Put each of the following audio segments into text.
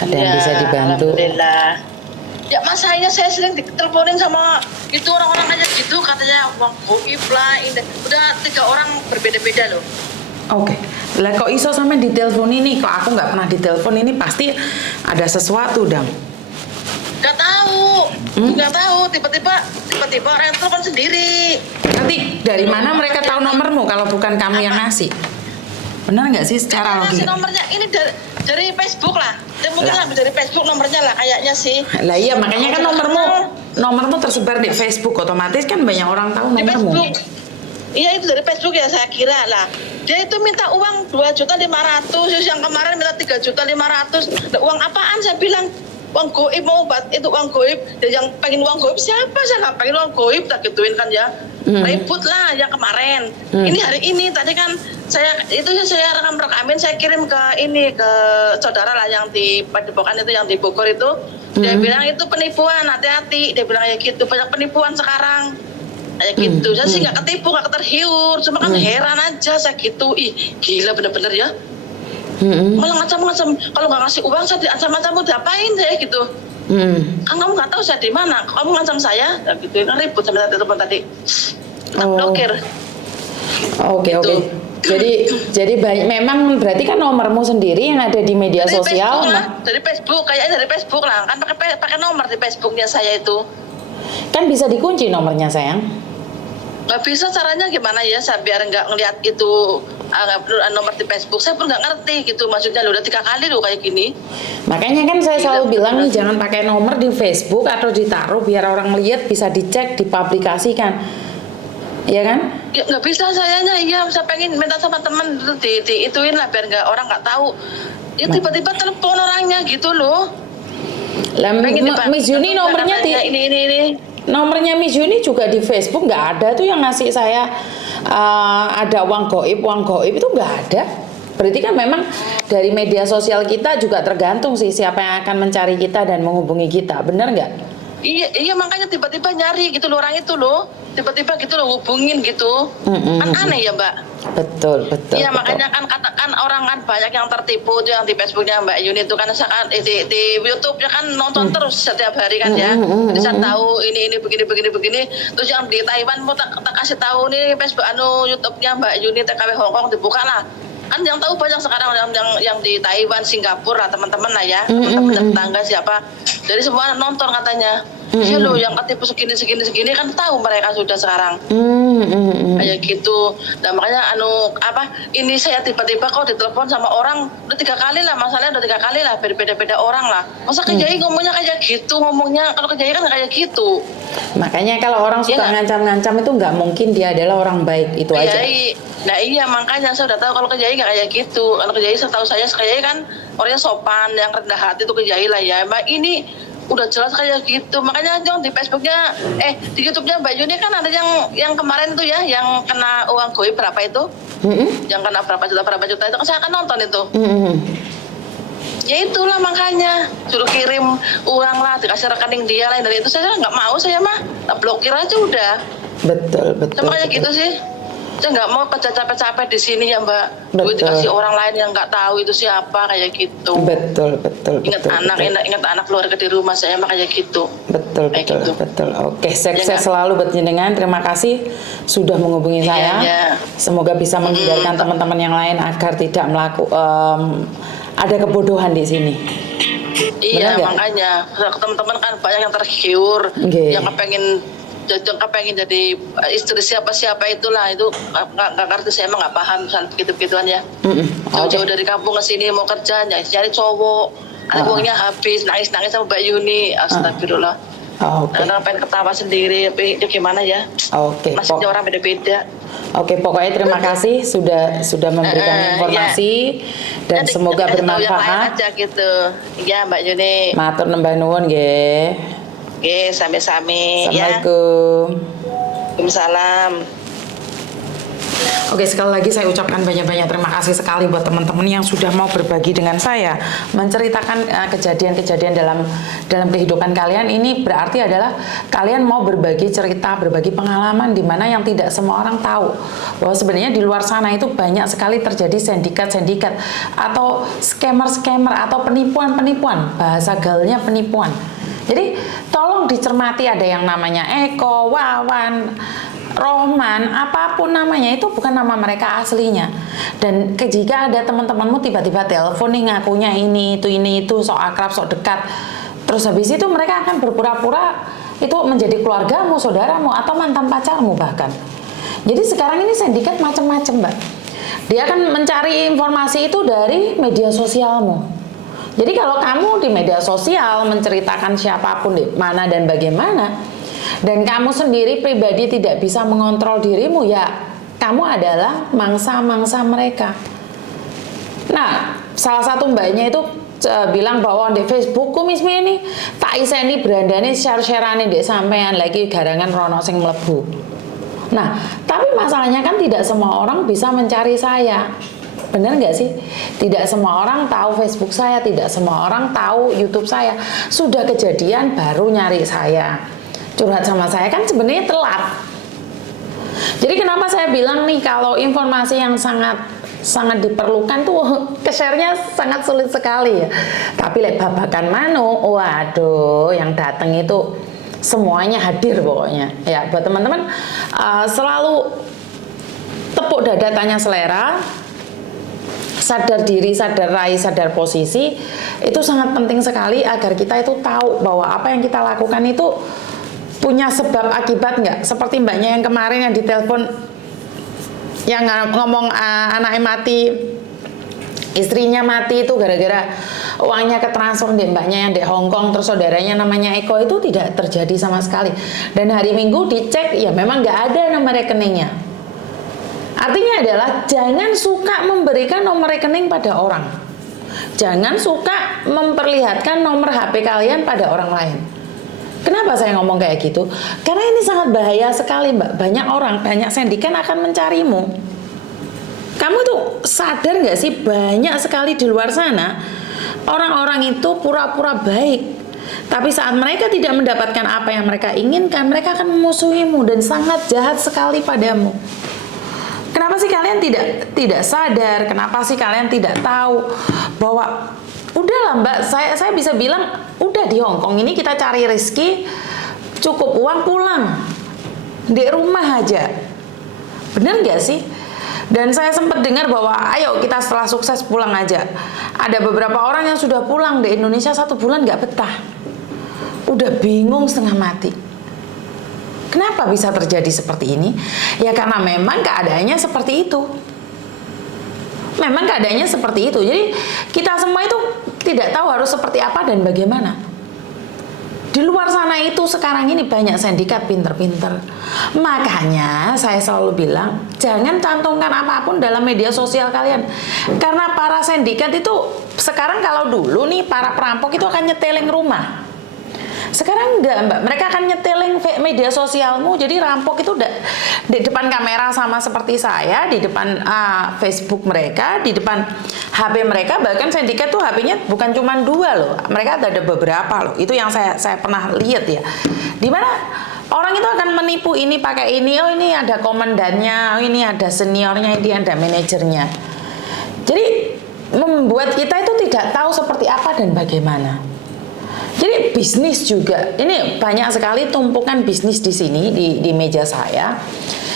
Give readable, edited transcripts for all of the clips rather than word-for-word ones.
Ada yang Ya, bisa dibantu. alhamdulillah. Ya masanya saya sering diteleponin sama itu orang-orang aja gitu, katanya uang goib lah, ini. Udah 3 orang berbeda-beda loh. Oke, lah kok iso sampe ditelepon ini? Kok aku nggak pernah ditelepon ini? Pasti ada sesuatu, Dam. Gak tahu, nggak tahu. Tiba-tiba orang yang telepon sendiri. Nanti dari mana mereka tahu nomormu kalau bukan kamu yang ngasih? Benar nggak sih secara Ngasih logika? nomornya ini dari Facebook lah. Dan mungkin Lah. ambil dari Facebook nomornya lah kayaknya sih. Lah iya, makanya kan nomormu tersebar di Facebook, otomatis kan banyak orang tahu Di nomormu. Facebook. Iya itu dari Facebook ya saya kira lah. Dia itu minta uang 2.500.000, terus yang kemarin minta 3.500.000. Nah, uang apaan saya bilang? Uang goib mau itu uang goib. Dan yang pengen uang goib siapa? Saya nggak pengen uang goib, tak gituin kan ya. Ribut lah yang kemarin. Ini hari ini tadi kan saya rekamin saya kirim ke saudara lah yang di Padepokan itu, yang di Bogor itu. Dia bilang itu penipuan, hati-hati. Dia bilang ya gitu, banyak penipuan sekarang. Kayak gitu. Saya sih nggak ketipu, nggak terhiur, cuma kan heran aja saya gitu. Ih, gila bener-bener ya. Malah ngacam-ngacam, kalau nggak ngasih uang saya diancam-ancam, mau diapain saya gitu. Kan kamu nggak tahu saya di mana, kamu ngancam saya, ya gitu. Kan ribut sama telepon tadi. Tak blokir. Oke. Jadi memang berarti kan nomormu sendiri yang ada di media Dari sosial. Facebook lah, dari Facebook, kayaknya dari Facebook lah. Kan pakai nomor di Facebooknya saya itu. Kan bisa dikunci nomornya, sayang. Nggak bisa, caranya gimana ya, saya biar nggak ngelihat itu nomor di Facebook. Saya pun nggak ngerti gitu, maksudnya udah 3 kali loh kayak gini. Makanya kan saya selalu bilang nih, jangan pakai nomor di Facebook atau ditaruh biar orang lihat, bisa dicek, dipublikasikan. Iya kan? Ya nggak bisa sayanya, iya saya pengen minta sama teman di ituin lah biar orang nggak tahu. Ya tiba-tiba telepon orangnya gitu loh. Lah Miss Juni nomornya ini. Nomornya Miss Juni juga di Facebook nggak ada tuh yang ngasih saya ada uang goib itu nggak ada. Berarti kan memang dari media sosial kita juga tergantung sih siapa yang akan mencari kita dan menghubungi kita, benar nggak? Iya makanya tiba-tiba nyari gitu loh orang itu loh, tiba-tiba gitu loh hubungin gitu, kan aneh ya Mbak. Betul. Iya makanya kan katakan orang kan banyak yang tertipu tuh yang di Facebooknya Mbak Yuni itu kan di YouTube ya kan nonton terus setiap hari kan ya. Jadi saya tahu ini begini. Terus yang di Taiwan mau tak kasih tahu nih Facebook YouTube-nya Mbak Yuni TKW Hongkong dibuka lah. Kan yang tahu banyak sekarang yang di Taiwan, Singapura lah teman-teman lah ya, teman-teman tetangga siapa. Jadi semua nonton katanya. Iya loh yang ketipu segini kan tahu mereka sudah sekarang. Kayak gitu. Nah makanya ini saya tiba-tiba kok ditelepon sama orang udah 3 kali lah, masalahnya udah 3 kali lah, berbeda-beda orang lah. Masa Kiai ngomongnya kayak gitu, kalau Kiai kan kayak gitu. Makanya kalau orang suka ngancam-ngancam itu nggak mungkin dia adalah orang baik, itu aja. Nah iya makanya saya udah tahu kalau Kiai nggak kayak gitu. Kalau Kiai setahu saya Kiai kan orangnya sopan, yang rendah hati itu Kiai lah ya. Mbak ini udah jelas kayak gitu. Makanya dong di Facebooknya, di YouTube-nya Mbak Yuni kan ada yang kemarin itu ya, yang kena uang goib berapa itu? Yang kena berapa juta itu kan saya akan nonton itu. Ya itulah makanya suruh kirim uang lah, dikasih rekening dia lain dari itu saya nggak mau, saya mah blokir aja udah. Betul. Sama kayak gitu sih. Saya nggak mau kerja capek-capek di sini ya Mbak. Duit dikasih orang lain yang nggak tahu itu siapa kayak gitu. Betul. Ingat anak keluarga di rumah saya mah kayak gitu. Betul. Oke, sukses selalu buat jenengan. Terima kasih sudah menghubungi saya. Semoga bisa menghindarkan teman-teman yang lain agar tidak ada kebodohan di sini. Iya makanya teman-teman kan banyak yang tergiur, yang kepengen jadi istri siapa itulah, itu nggak ngerti, saya emang nggak paham soal begitu-begituan ya. Jauh-jauh dari kampung ke sini mau kerja nyari cowok, uangnya habis, nangis sama Mbak Yuni, astagfirullah. Karena pengen ketawa sendiri, tapi itu gimana ya? Masih orang beda-beda. Pokoknya terima kasih sudah memberikan informasi dan semoga bermanfaat. Aja gitu. Iya Mbak Yuni. Matur nembah nuwun nggih. Oke, sami-sami ya. Assalamualaikum. Waalaikumsalam. Oke, sekali lagi saya ucapkan banyak-banyak terima kasih sekali buat teman-teman yang sudah mau berbagi dengan saya, menceritakan kejadian-kejadian dalam kehidupan kalian. Ini berarti adalah kalian mau berbagi cerita, berbagi pengalaman di mana yang tidak semua orang tahu. Bahwa sebenarnya di luar sana itu banyak sekali terjadi sindikat-sindikat atau scammer-scammer atau penipuan-penipuan, bahasa gaulnya penipuan. Jadi tolong dicermati, ada yang namanya Eko, Wawan, Rohman, apapun namanya itu bukan nama mereka aslinya. Dan jika ada teman-temanmu tiba-tiba telepon nih ngakunya ini itu sok akrab, sok dekat, terus habis itu mereka akan berpura-pura itu menjadi keluargamu, saudaramu, atau mantan pacarmu bahkan. Jadi sekarang ini sindikat macam-macam, Mbak. Dia akan mencari informasi itu dari media sosialmu. Jadi kalau kamu di media sosial menceritakan siapapun di mana dan bagaimana, dan kamu sendiri pribadi tidak bisa mengontrol dirimu, ya kamu adalah mangsa-mangsa mereka. Nah, salah satu mbaknya itu bilang bahwa di Facebook kumis ini tak iseni berandane share-shareane ndek sampean lagi garangan rono sing mlebu. Nah, tapi masalahnya kan tidak semua orang bisa mencari saya. Benar nggak sih? Tidak semua orang tahu Facebook saya, tidak semua orang tahu YouTube saya. Sudah kejadian baru nyari saya, curhat sama saya, kan sebenarnya telat. Jadi kenapa saya bilang nih kalau informasi yang sangat diperlukan tuh ke-share-nya sangat sulit sekali ya. Tapi babakan mano, waduh, yang datang itu semuanya hadir pokoknya. Ya, buat teman-teman selalu tepuk dada, tanya selera, sadar diri, sadar rai, sadar posisi, itu sangat penting sekali agar kita itu tahu bahwa apa yang kita lakukan itu punya sebab akibat nggak. Seperti mbaknya yang kemarin yang ditelepon, yang ngomong anaknya mati, istrinya mati itu gara-gara uangnya ketransfer di mbaknya yang di Hongkong, terus saudaranya namanya Eko, itu tidak terjadi sama sekali. Dan hari Minggu dicek, ya memang nggak ada nama rekeningnya. Artinya adalah jangan suka memberikan nomor rekening pada orang. Jangan suka memperlihatkan nomor HP kalian pada orang lain. Kenapa saya ngomong kayak gitu? Karena ini sangat bahaya sekali, Mbak. Banyak orang, banyak sindikat akan mencarimu. Kamu tuh sadar nggak sih, banyak sekali di luar sana orang-orang itu pura-pura baik. Tapi saat mereka tidak mendapatkan apa yang mereka inginkan, mereka akan memusuhimu dan sangat jahat sekali padamu. Kenapa sih kalian tidak sadar? Kenapa sih kalian tidak tahu bahwa udahlah Mbak, saya bisa bilang udah di Hongkong ini kita cari rezeki, cukup uang pulang di rumah aja. Bener nggak sih? Dan saya sempat dengar bahwa ayo kita setelah sukses pulang aja. Ada beberapa orang yang sudah pulang di Indonesia 1 bulan nggak betah, udah bingung setengah mati. Kenapa bisa terjadi seperti ini? Ya karena memang keadaannya seperti itu. Memang keadaannya seperti itu. Jadi kita semua itu tidak tahu harus seperti apa dan bagaimana. Di luar sana itu sekarang ini banyak sindikat pinter-pinter. Makanya saya selalu bilang, jangan cantumkan apapun dalam media sosial kalian. Karena para sindikat itu sekarang, kalau dulu nih para perampok itu akan nyeteling rumah. Sekarang enggak, Mbak. Mereka akan nyeteling media sosialmu. Jadi rampok itu udah di depan kamera sama seperti saya, di depan Facebook mereka, di depan HP mereka. Bahkan sindikat tuh HP-nya bukan cuma 2 loh. Mereka ada beberapa loh. Itu yang saya pernah lihat ya. Dimana orang itu akan menipu ini pakai ini. Oh ini ada komandannya, oh ini ada seniornya, ini ada manajernya. Jadi membuat kita itu tidak tahu seperti apa dan bagaimana. Jadi bisnis juga, ini banyak sekali tumpukan bisnis di sini di meja saya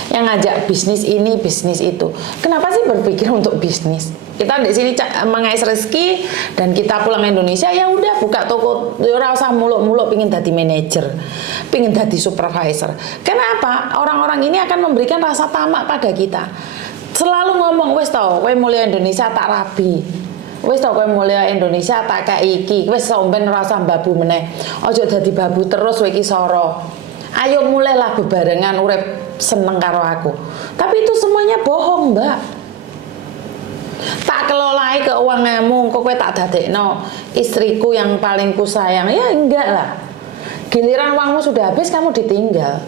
yang ngajak bisnis ini, bisnis itu. Kenapa sih berpikir untuk bisnis? Kita di sini mengais rezeki dan kita pulang Indonesia ya udah buka toko, ora usah muluk-muluk pingin jadi manajer, pingin jadi supervisor. Kenapa? Orang-orang ini akan memberikan rasa tamak pada kita. Selalu ngomong, wes tau, kowe mulai Indonesia tak rabi. Wis tau kowe mulya Indonesia tak kei iki, wis sampean rasa babu meneh. Aja dadi babu terus kowe iki soro. Ayo mulailah bebarengan urip seneng karo aku. Tapi itu semuanya bohong, Mbak. Tak kelolai keuanganmu, kok kowe tak dadekno istriku yang paling kusayang. Ya enggak lah. Giliran uangmu sudah habis kamu ditinggal.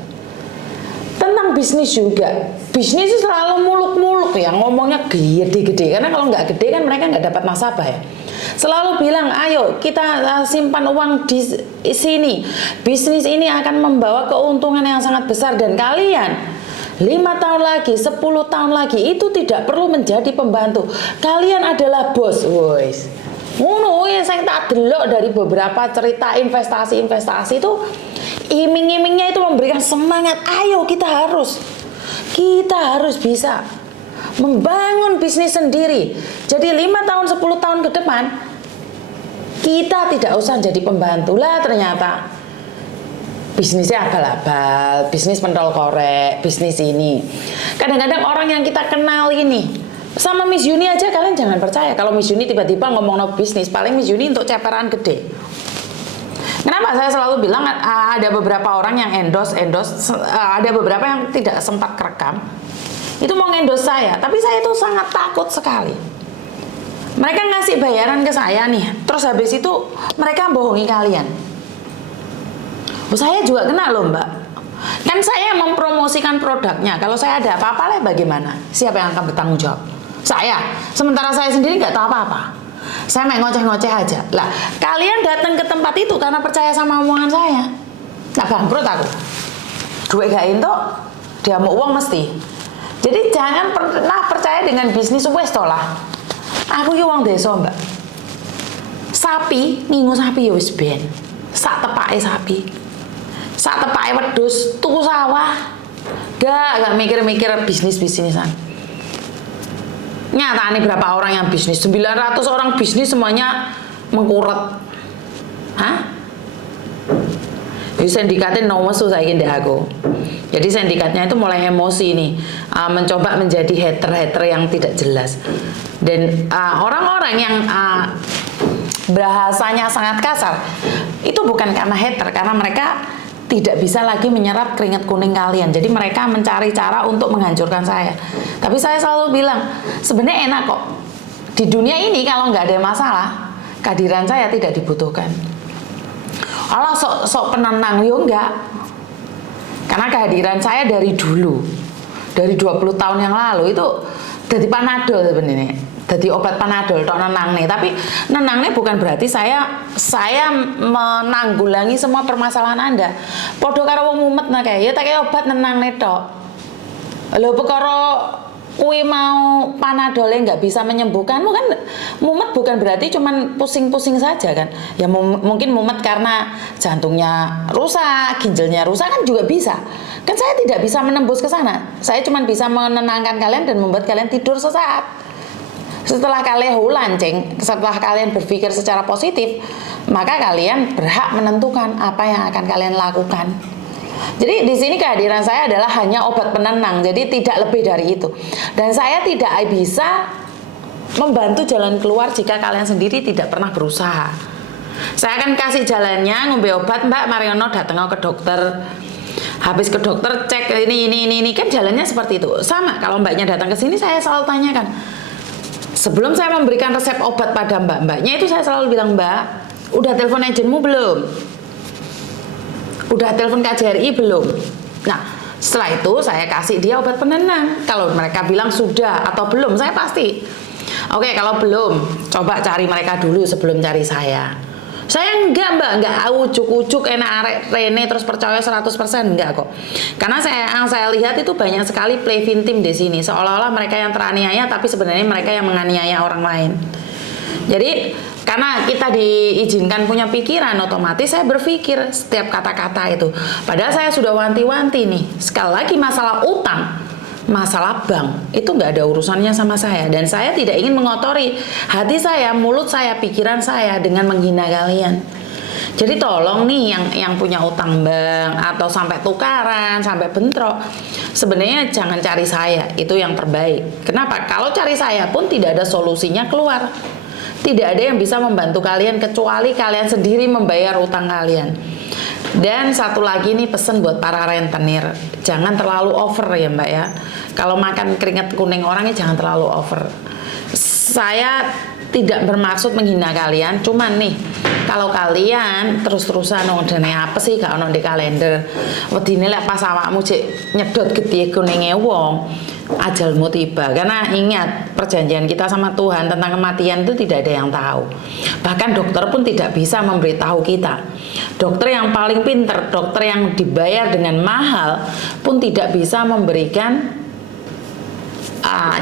Tentang bisnis juga, bisnis itu selalu muluk-muluk ya, ngomongnya gede-gede, karena kalau nggak gede kan mereka nggak dapat nasabah ya. Selalu bilang, ayo kita simpan uang di sini, bisnis ini akan membawa keuntungan yang sangat besar, dan kalian 5 tahun lagi, 10 tahun lagi itu tidak perlu menjadi pembantu, kalian adalah bos. Wes, ngono ya, saya tak delok dari beberapa cerita investasi itu, iming-imingnya itu memberikan semangat, ayo kita harus bisa membangun bisnis sendiri. Jadi 5 tahun 10 tahun ke depan kita tidak usah jadi pembantu lah. Ternyata bisnisnya abal-abal, bisnis pentol korek, bisnis ini. Kadang-kadang orang yang kita kenal ini, sama Miss Yuni aja kalian jangan percaya kalau Miss Yuni tiba-tiba ngomong no bisnis, paling Miss Yuni untuk ceperan gede. Kenapa saya selalu bilang ada beberapa orang yang endorse, ada beberapa yang tidak sempat kerekam. Itu mau endorse saya, tapi saya itu sangat takut sekali. Mereka ngasih bayaran ke saya nih, terus habis itu mereka bohongi kalian. Saya juga kena loh mbak. Kan saya mempromosikan produknya, kalau saya ada apa-apa lah bagaimana? Siapa yang akan bertanggung jawab? Saya. Sementara saya sendiri nggak tahu apa-apa. Saya main ngoceh-ngoceh aja. Lah, kalian datang ke tempat itu karena percaya sama omongan saya. Nah, bangkrut aku. Duit gak entuk, dia mau uang mesti. Jadi jangan pernah percaya dengan bisnis wes lah. Aku ki wong desa, Mbak. Sapi, ngingu sapi ya wis ben. Sak tepake sapi. Sak tepake wedhus, tuku sawah. Gak mikir-mikir bisnis-bisnisan. Nyata nih berapa orang yang bisnis? 900 orang bisnis semuanya mengkurut. Hah? Jadi sindikatnya nomos tuh saya ingin aku. Jadi sindikatnya itu mulai emosi nih, mencoba menjadi hater yang tidak jelas. Dan orang-orang yang bahasanya sangat kasar, itu bukan karena hater, karena mereka tidak bisa lagi menyerap keringat kuning kalian. Jadi mereka mencari cara untuk menghancurkan saya. Tapi saya selalu bilang, sebenarnya enak kok. Di dunia ini kalau nggak ada masalah, kehadiran saya tidak dibutuhkan. Allah sok penenang, yo enggak. Karena kehadiran saya dari dulu, dari 20 tahun yang lalu itu jadi panadol sebenarnya. Jadi obat panadol tok nenang nih, tapi nenang nih bukan berarti saya menanggulangi semua permasalahan Anda. Podo karo wong mumet nah kayak ya tak kayak obat nenang nih tok. Lho perkara kuwi mau panadolnya nggak bisa menyembuhkanmu kan, mumet bukan berarti cuman pusing-pusing saja kan. Ya mungkin mumet karena jantungnya rusak, ginjalnya rusak kan juga bisa. Kan saya tidak bisa menembus ke sana. Saya cuma bisa menenangkan kalian dan membuat kalian tidur sesaat. Setelah kalian lancing, setelah kalian berpikir secara positif, maka kalian berhak menentukan apa yang akan kalian lakukan. Jadi di sini kehadiran saya adalah hanya obat penenang, jadi tidak lebih dari itu. Dan saya tidak bisa membantu jalan keluar jika kalian sendiri tidak pernah berusaha. Saya akan kasih jalannya, ngombe obat, Mbak Mariono datang ke dokter. Habis ke dokter cek ini kan jalannya seperti itu. Sama kalau mbaknya datang ke sini saya selalu tanyakan. Sebelum saya memberikan resep obat pada mbak-mbaknya itu saya selalu bilang, Mbak, udah telepon agenmu belum? Udah telepon KJRI belum? Nah, setelah itu saya kasih dia obat penenang. Kalau mereka bilang sudah atau belum, saya pasti. Oke, kalau belum, coba cari mereka dulu sebelum cari saya. Saya enggak, Mbak, enggak ujuk-ujuk enak arek Rene terus percaya 100%, enggak kok. Karena saya lihat itu banyak sekali play victim di sini, seolah-olah mereka yang teraniaya tapi sebenarnya mereka yang menganiaya orang lain. Jadi karena kita diizinkan punya pikiran, otomatis saya berpikir setiap kata-kata itu. Padahal saya sudah wanti-wanti nih. Sekali lagi masalah utang, masalah bank itu nggak ada urusannya sama saya, dan saya tidak ingin mengotori hati saya, mulut saya, pikiran saya dengan menghina kalian. Jadi tolong nih yang punya utang bank atau sampai tukaran, sampai bentrok, sebenarnya jangan cari saya, itu yang terbaik. Kenapa? Kalau cari saya pun tidak ada solusinya keluar. Tidak ada yang bisa membantu kalian kecuali kalian sendiri membayar utang kalian. Dan satu lagi nih pesan buat para rentenir, jangan terlalu over ya Mbak ya. Kalau makan keringat kuning orangnya jangan terlalu over. Saya tidak bermaksud menghina kalian, cuman nih Kalau kalian terus-terusan ngedene apa sih gak ono di kalender. Wedine lek pas awakmu cek nyedot gede kuninge wong, ajalmu tiba. Karena ingat, perjanjian kita sama Tuhan tentang kematian itu tidak ada yang tahu. Bahkan dokter pun tidak bisa memberitahu kita. Dokter yang paling pinter, dokter yang dibayar dengan mahal pun tidak bisa memberikan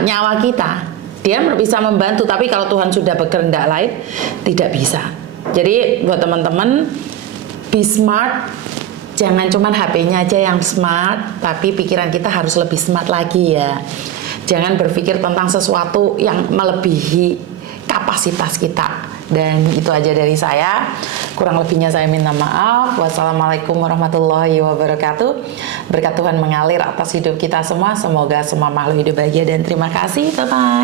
nyawa kita. Dia bisa membantu, tapi kalau Tuhan sudah berkehendak lain, tidak bisa. Jadi buat teman-teman, be smart. Jangan cuman HP-nya aja yang smart, tapi pikiran kita harus lebih smart lagi ya. Jangan berpikir tentang sesuatu yang melebihi kapasitas kita. Dan itu aja dari saya. Kurang lebihnya saya minta maaf. Wassalamualaikum warahmatullahi wabarakatuh. Berkat Tuhan mengalir atas hidup kita semua. Semoga semua makhluk hidup bahagia dan terima kasih. Bye-bye.